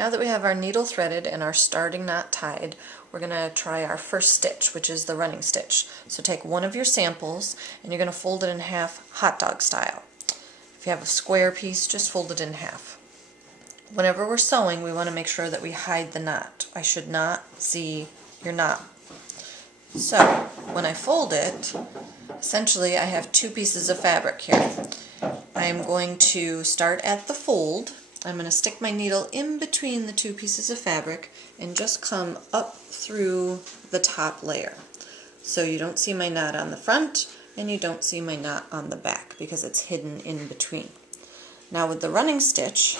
Now that we have our needle threaded and our starting knot tied, we're going to try our first stitch, which is the running stitch. So take one of your samples and you're going to fold it in half hot dog style. If you have a square piece, just fold it in half. Whenever we're sewing, we want to make sure that we hide the knot. I should not see your knot. So when I fold it, essentially I have two pieces of fabric here. I am going to start at the fold. I'm going to stick my needle in between the two pieces of fabric and just come up through the top layer. So you don't see my knot on the front and you don't see my knot on the back because it's hidden in between. Now with the running stitch,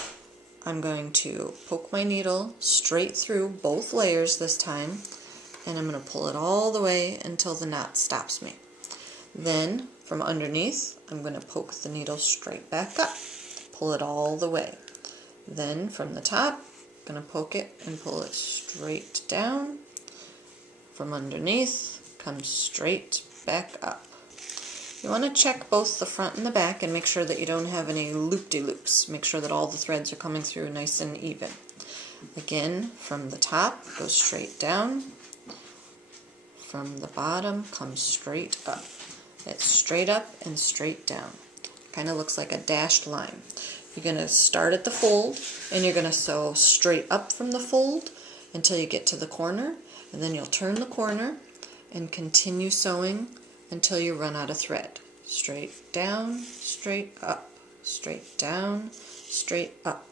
I'm going to poke my needle straight through both layers this time, and I'm going to pull it all the way until the knot stops me. Then from underneath, I'm going to poke the needle straight back up, pull it all the way. Then from the top, I'm going to poke it and pull it straight down. From underneath, come straight back up. You want to check both the front and the back and make sure that you don't have any loop-de-loops. Make sure that all the threads are coming through nice and even. Again, from the top, go straight down. From the bottom, come straight up. It's straight up and straight down. Kind of looks like a dashed line. You're going to start at the fold and you're going to sew straight up from the fold until you get to the corner, and then you'll turn the corner and continue sewing until you run out of thread. Straight down, straight up, straight down, straight up.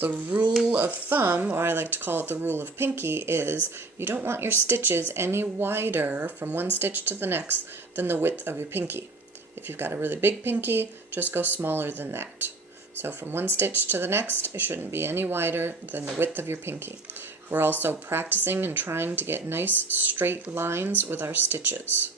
The rule of thumb, or I like to call it the rule of pinky, is you don't want your stitches any wider from one stitch to the next than the width of your pinky. If you've got a really big pinky, just go smaller than that. So from one stitch to the next, it shouldn't be any wider than the width of your pinky. We're also practicing and trying to get nice straight lines with our stitches.